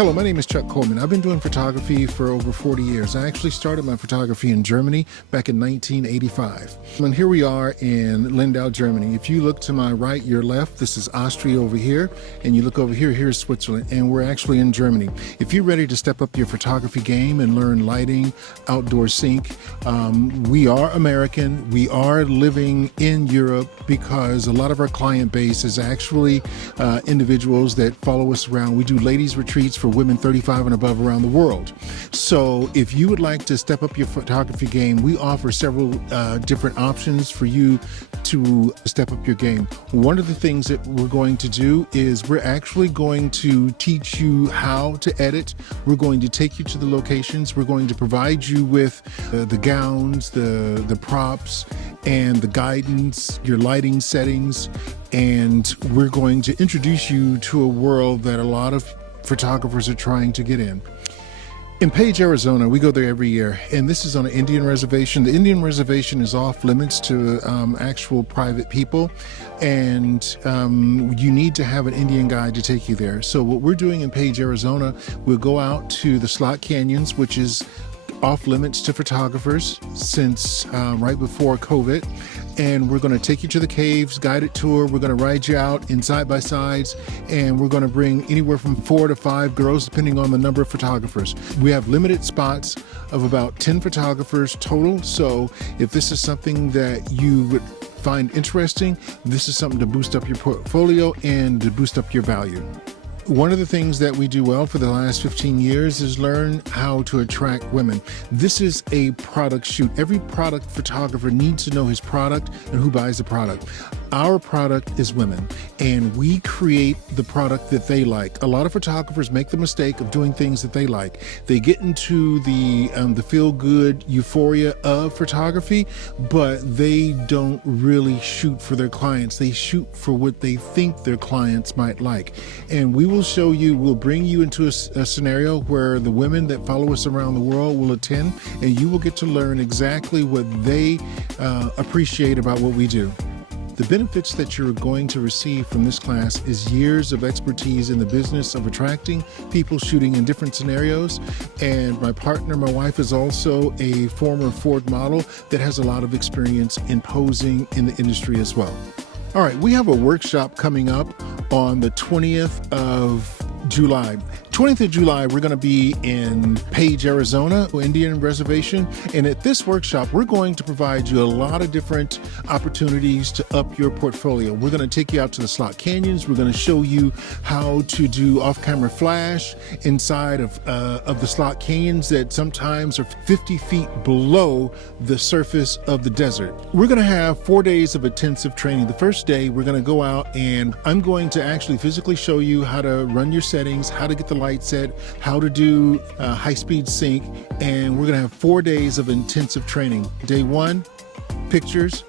Hello, my name is Chuck Coleman. I've been doing photography for over 40 years. I actually started my photography in Germany back in 1985. And here we are in Lindau, Germany. If you look to my right, your left, this is Austria over here, and you look over here, here's Switzerland, and we're actually in Germany. If you're ready to step up your photography game and learn lighting, outdoor sync, we are American. We are living in Europe because a lot of our client base is actually individuals that follow us around. We do ladies retreats for women 35 and above around the world. So if you would like to step up your photography game, we offer several different options for you to step up your game. One of the things that we're going to do is we're actually going to teach you how to edit. We're going to take you to the locations. We're going to provide you with the gowns, the props, and the guidance, your lighting settings, and we're going to introduce you to a world that a lot of photographers are trying to get in. In Page, Arizona, we go there every year, and this is on an Indian reservation. The Indian reservation is off limits to actual private people, and you need to have an Indian guide to take you there. So what we're doing in Page, Arizona, we'll go out to the Slot Canyons, which is off limits to photographers since right before COVID. And we're going to take you to the caves, guided tour. We're going to ride you out in side-by-sides, and we're going to bring anywhere from 4 to 5 girls, depending on the number of photographers. We have limited spots of about 10 photographers total. So if this is something that you would find interesting, this is something to boost up your portfolio and to boost up your value. One of the things that we do well for the last 15 years is learn how to attract women. This is a product shoot. Every product photographer needs to know his product and who buys the product. Our product is women, and we create the product that they like. A lot of photographers make the mistake of doing things that they like. They get into the feel-good euphoria of photography, but they don't really shoot for their clients. They shoot for what they think their clients might like. And we will show you, we'll bring you into a scenario where the women that follow us around the world will attend, and you will get to learn exactly what they appreciate about what we do. The benefits that you're going to receive from this class is years of expertise in the business of attracting people shooting in different scenarios. And my partner, my wife, is also a former Ford model that has a lot of experience in posing in the industry as well. All right, we have a workshop coming up on the 20th of July. 20th of July, we're going to be in Page, Arizona, Indian Reservation. And at this workshop, we're going to provide you a lot of different opportunities to up your portfolio. We're going to take you out to the Slot Canyons. We're going to show you how to do off-camera flash inside of the Slot Canyons that sometimes are 50 feet below the surface of the desert. We're going to have 4 days of intensive training. The first day, we're going to go out and I'm going to actually physically show you how to run your settings, how to get the light set, how to do high-speed sync, and we're going to have 4 days of intensive training. Day 1, pictures,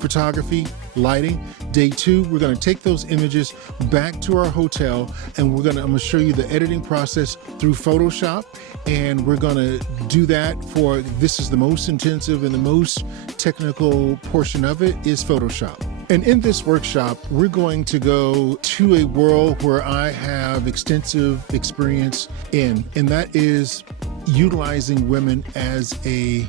photography, lighting. Day 2, we're going to take those images back to our hotel, and I'm going to show you the editing process through Photoshop, and we're going to do that for, this is the most intensive and the most technical portion of it is Photoshop. And in this workshop, we're going to go to a world where I have extensive experience in, and that is utilizing women as a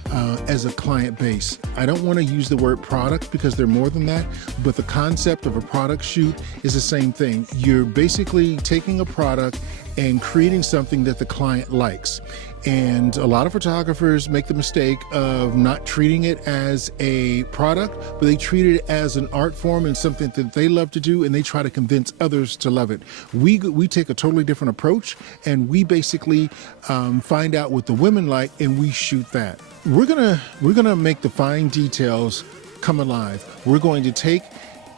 client base. I don't want to use the word product because they're more than that, but the concept of a product shoot is the same thing. You're basically taking a product and creating something that the client likes. And a lot of photographers make the mistake of not treating it as a product, but they treat it as an art form and something that they love to do, and they try to convince others to love it. We take a totally different approach, and we basically find out what the women like, and we shoot that. We're gonna make the fine details come alive. We're going to take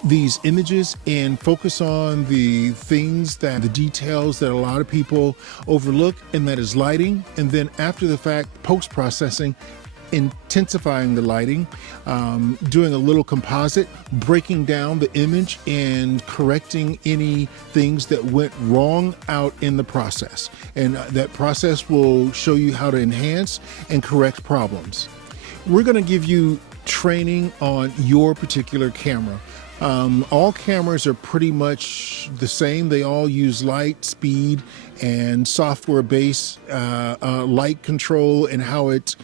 these images and focus on the things the details that a lot of people overlook, and that is lighting. And then after the fact, post-processing, intensifying the lighting, doing a little composite, breaking down the image and correcting any things that went wrong out in the process. And that process will show you how to enhance and correct problems. We're going to give you training on your particular camera. All cameras are pretty much the same. They all use light, speed, and software-based light control and how it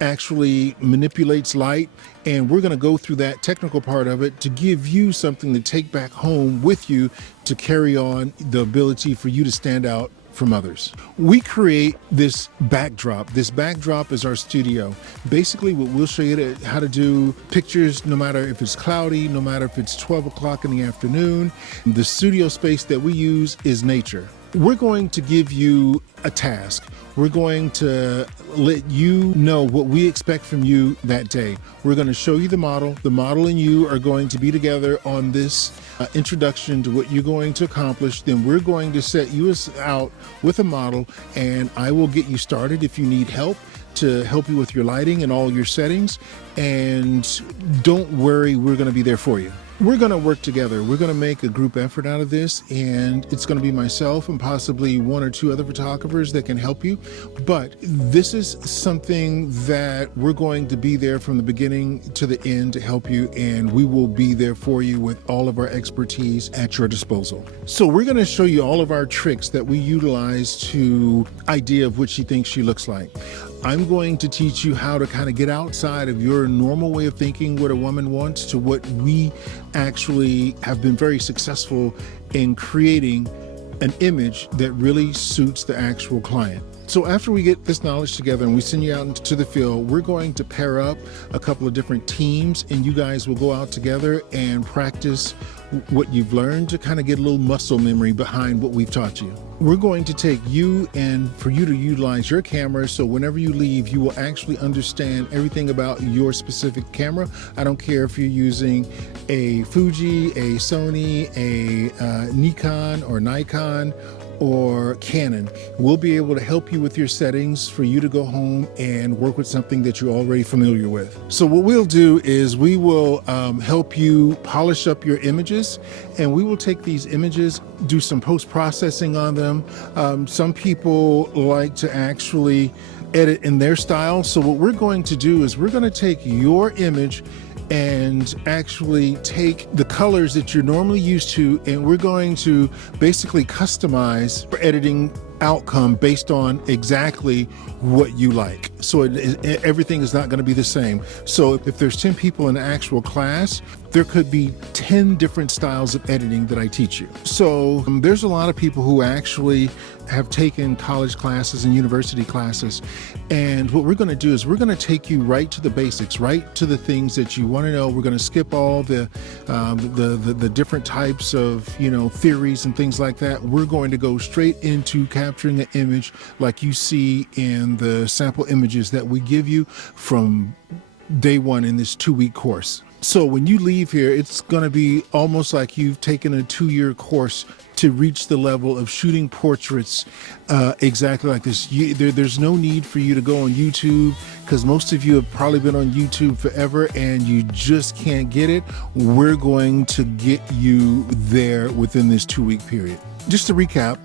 actually manipulates light. And we're going to go through that technical part of it to give you something to take back home with you to carry on the ability for you to stand out from others. We create this backdrop. This backdrop is our studio. Basically, what we'll show you how to do pictures, no matter if it's cloudy, no matter if it's 12 o'clock in the afternoon. The studio space that we use is nature. We're going to give you a task. We're going to let you know what we expect from you that day. We're going to show you the model. The model and you are going to be together on this introduction to what you're going to accomplish. Then we're going to set you out with a model, and I will get you started if you need help to help you with your lighting and all your settings. And don't worry, we're going to be there for you. We're going to work together. We're going to make a group effort out of this, and it's going to be myself and possibly one or two other photographers that can help you. But this is something that we're going to be there from the beginning to the end to help you, and we will be there for you with all of our expertise at your disposal. So we're going to show you all of our tricks that we utilize to idea of what she thinks she looks like. I'm going to teach you how to kind of get outside of your normal way of thinking what a woman wants to what we actually have been very successful in creating an image that really suits the actual client. So after we get this knowledge together and we send you out into the field, we're going to pair up a couple of different teams, and you guys will go out together and practice what you've learned to kind of get a little muscle memory behind what we've taught you. We're going to take you and for you to utilize your camera, so whenever you leave, you will actually understand everything about your specific camera. I don't care if you're using a Fuji, a Sony, a Nikon or Nikon, or Canon. We'll be able to help you with your settings for you to go home and work with something that you're already familiar with. So what we'll do is we will help you polish up your images, and we will take these images, do some post-processing on them. Some people like to actually edit in their style. So what we're going to do is we're going to take your image and actually take the colors that you're normally used to, and we're going to basically customize your editing outcome based on exactly what you like. So everything is not going to be the same. So if there's 10 people in the actual class, there could be 10 different styles of editing that I teach you. So there's a lot of people who actually have taken college classes and university classes. And what we're going to do is we're going to take you right to the basics, right to the things that you want to know. We're going to skip all the different types of, theories and things like that. We're going to go straight into capturing an image like you see in the sample images that we give you from day one in this 2-week course. So when you leave here, it's going to be almost like you've taken a 2-year course to reach the level of shooting portraits exactly like this. There's no need for you to go on YouTube, because most of you have probably been on YouTube forever and you just can't get it. We're going to get you there within this 2-week period. Just to recap,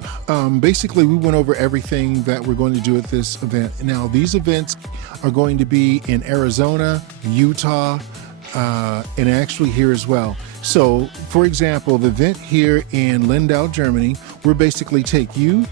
basically we went over everything that we're going to do at this event. Now these events are going to be in Arizona, Utah, and actually here as well. So for example, the event here in Lindau, Germany, we're basically take you,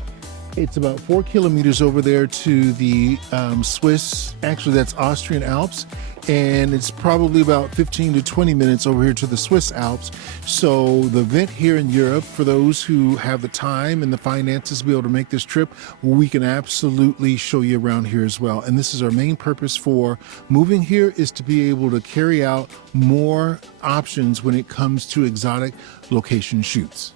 it's about 4 kilometers over there to the Swiss, actually that's Austrian Alps, and it's probably about 15 to 20 minutes over here to the Swiss Alps. So the event here in Europe, for those who have the time and the finances to be able to make this trip, we can absolutely show you around here as well. And this is our main purpose for moving here, is to be able to carry out more options when it comes to exotic location shoots.